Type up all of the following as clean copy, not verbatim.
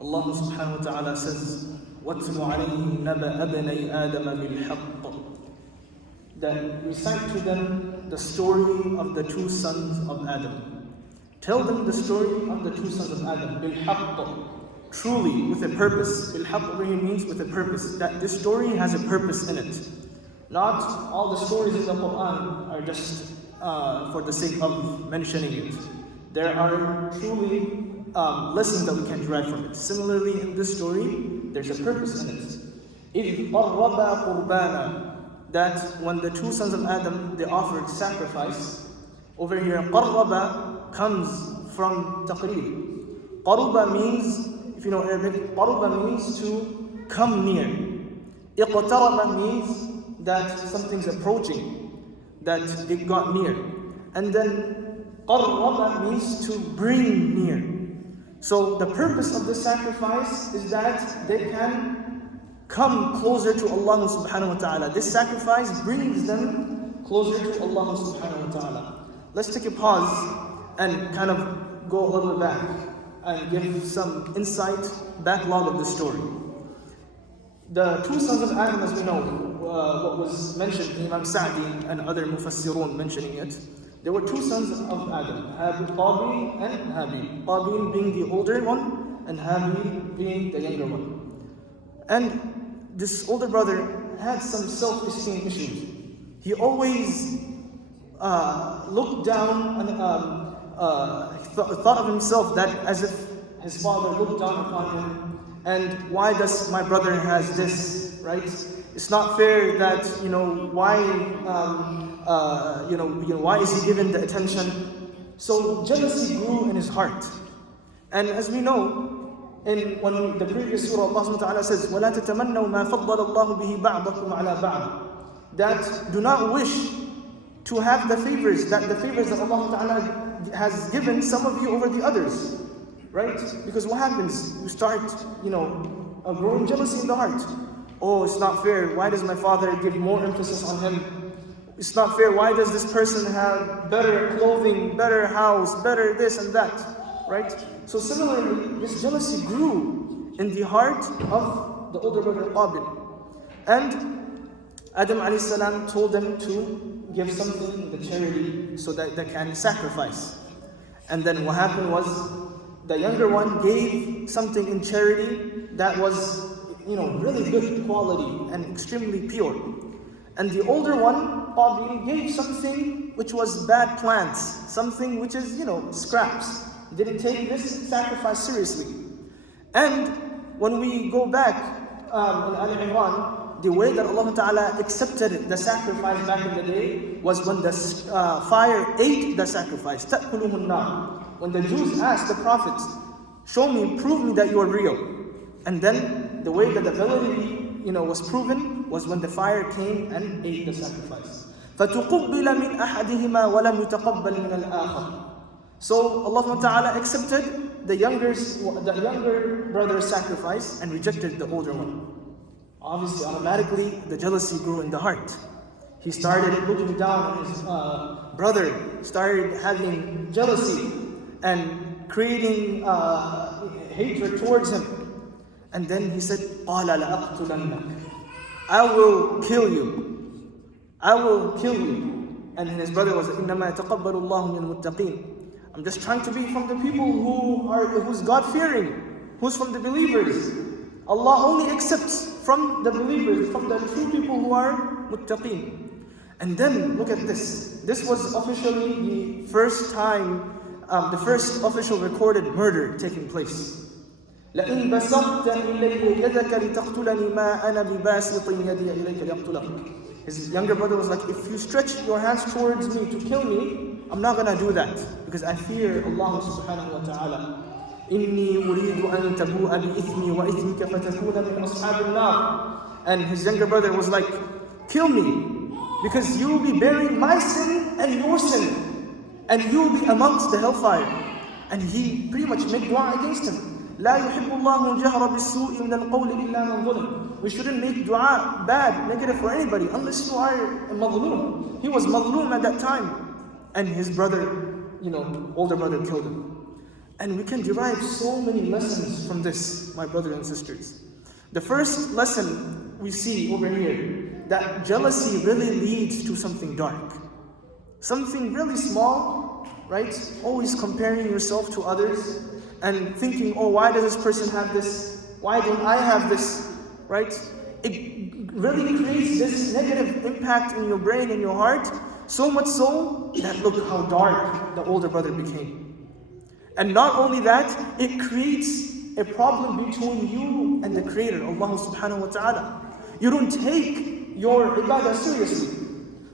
Allah subhanahu wa ta'ala says, وَاتْلُ عَلَيْهِمْ نَبَأَ ابْنَيْ آدَمَ بِالْحَقِّ. That recite to them the story of the two sons of Adam. Tell them the story of the two sons of Adam. بِالْحَقِّ. Truly, with a purpose. Bil-haqq really means with a purpose. That this story has a purpose in it. Not all the stories in the Quran are just for the sake of mentioning it. There are truly lessons that we can derive from it. Similarly, in this story, there's a purpose in it. إِذْ قَرَّبَا قُرْبَانًا. That when the two sons of Adam, they offered sacrifice. Over here, قَرَّبَا comes from taqreeb. قَرُبَ means, if you know Arabic, قَرُبَ means to come near. إِقْتَرَبَ means that something's approaching, that it got near. And then قَرَّبَ means to bring near. So the purpose of the sacrifice is that they can come closer to Allah subhanahu wa ta'ala. This sacrifice brings them closer to Allah subhanahu wa ta'ala. Let's take a pause and kind of go a little back and give some insight, backlog of the story. The two sons of Adam, as we know, what was mentioned, Imam Sa'di and other Mufassirun mentioning it, there were two sons of Adam, Qabil and Habil. Qabil being the older one, and Habil being the younger one. And this older brother had some self-esteem issues. He always looked down and thought of himself that as if his father looked down upon him. And why does my brother has this, right? It's not fair that, why is he given the attention? So jealousy grew in his heart. And as we know, when the previous surah, Allah subhanahu wa ta'ala says, وَلَا تَتَمَنَّوْا مَا فَضَّلَ اللَّهُ بِهِ بَعْضَكُمْ عَلَى بَعْضٍ. That do not wish to have the favors that Allah ta'ala has given some of you over the others. Right? Because what happens? You start, a growing jealousy in the heart. Oh, it's not fair. Why does my father give more emphasis on him? It's not fair. Why does this person have better clothing, better house, better this and that? Right? So similarly, this jealousy grew in the heart of the older brother Qabil. And Adam alayhi salam told them to give something in the charity so that they can sacrifice. And then what happened was, the younger one gave something in charity that was, really good quality and extremely pure. And the older one, Qabil, gave something which was bad plants, something which is, scraps. Didn't take this sacrifice seriously. And when we go back in Al-Imran, the way that Allah Ta'ala accepted the sacrifice back in the day was when the fire ate the sacrifice. تَأْكُلُهُ النَّارِ. When the Jews asked the prophets, show me, prove me that you are real. And then the way that the validity, was proven was when the fire came and ate the sacrifice. فَتُقُبِّلَ مِنْ أَحَدِهِمَا وَلَمْ يُتَقَبَّلْ مِنَ الْآخَرِ. So Allah Ta'ala accepted the younger brother's sacrifice and rejected the older one. Obviously, automatically, the jealousy grew in the heart. He started looking down on his brother, started having jealousy and creating hatred towards him. And then he said, قَالَ لَأَقْتُلَنَّكَ. I will kill you. I will kill you. And his brother was, إِنَّمَا يَتَقَبَّلُ اللَّهُ مِنَ الْمُتَّقِينَ. I'm just trying to be from the people who's God-fearing, who's from the believers. Allah only accepts from the believers, from the true people who are muttaqeen. And then look at this. This was officially the first time, the first official recorded murder taking place. لَإِن بَسَطْتَ إِلَيَّ يَدَكَ لِتَقْتُلَنِي مَا أَنَا بِبَاسِطٍ يَدِيَ إِلَيْكَ لِأَقْتُلَكَ. His younger brother was like, if you stretch your hands towards me to kill me, I'm not gonna do that because I fear Allah subhanahu wa ta'ala. إِنِّي أُرِيدُ أَن تَبُوءَ بِإِثْمِي وَإِثْمِكَ فَتَكُونَ مِنْ أَصْحَابِ النَّارِ. And his younger brother was like, kill me because you will be bearing my sin and your sin and you will be amongst the hellfire. And he pretty much made dua against him. لا يحب الله الجهر بالسوء من القول إلا من ظلم. We shouldn't make dua bad, negative for anybody unless you are a mazloom. He was mazloom at that time. And his brother, older brother killed him. And we can derive so many lessons from this, my brothers and sisters. The first lesson we see over here, that jealousy really leads to something dark. Something really small, right? Always comparing yourself to others and thinking, oh, why does this person have this? Why don't I have this? Right? It really creates this negative impact in your brain and your heart, so much so that look how dark the older brother became. And not only that, it creates a problem between you and the Creator, Allah subhanahu wa ta'ala. You don't take your ibadah seriously.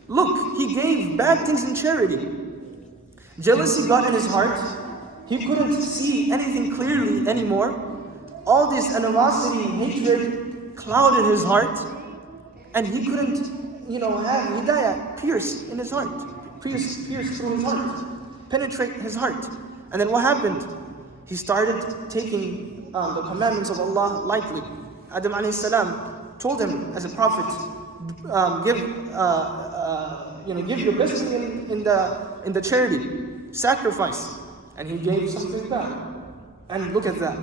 Look, he gave bad things in charity. Jealousy got in his heart. He couldn't see anything clearly anymore. All this animosity, hatred clouded his heart. And he couldn't, have hidayah pierce in his heart. Pierce through his heart. Penetrate his heart. And then what happened? He started taking the commandments of Allah lightly. Adam alayhi salam told him as a prophet, give your best in the charity, sacrifice, and he gave something back. And look at that.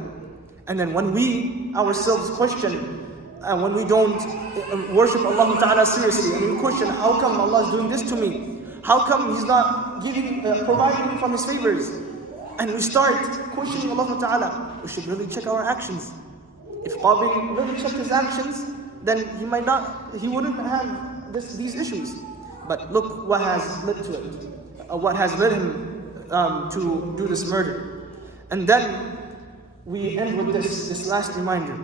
And then when we ourselves question, and when we don't worship Allah Ta'ala seriously, and we question, how come Allah is doing this to me? How come He's not providing me from His favors? And we start questioning Allah Ta'ala. We should really check our actions. If Qabil really checked his actions, then he wouldn't have these issues. But look what has led to it. What has led him to do this murder. And then we end with this last reminder,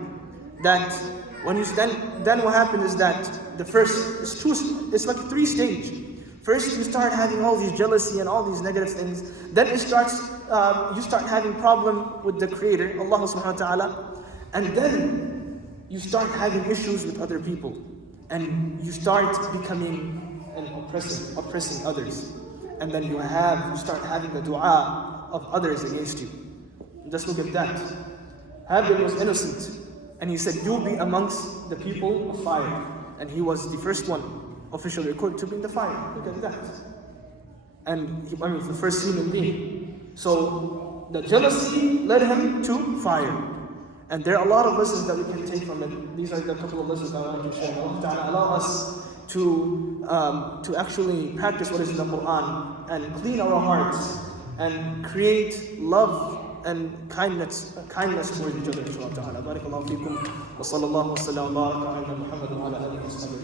that when you then what happened is that the first, it's like a 3-stage. First, you start having all these jealousy and all these negative things. Then you start having problem with the Creator, Allah subhanahu wa ta'ala. And then you start having issues with other people. And you start becoming and oppressing others. And then you start having the dua of others against you. Just look at that. Habil was innocent. And he said, you'll be amongst the people of fire. And he was the first one, officially recorded, to be in the fire. Look at that. And the first human being. So the jealousy led him to fire. And there are a lot of lessons that we can take from it. These are the couple of lessons I want to share. Allah allow us to actually practice what is in the Quran and clean our hearts and create love and kindness towards each other. Barakallahu feekum wa sallallahu wa sallam wa baraka ala Muhammad wa ala alihi wa sallam.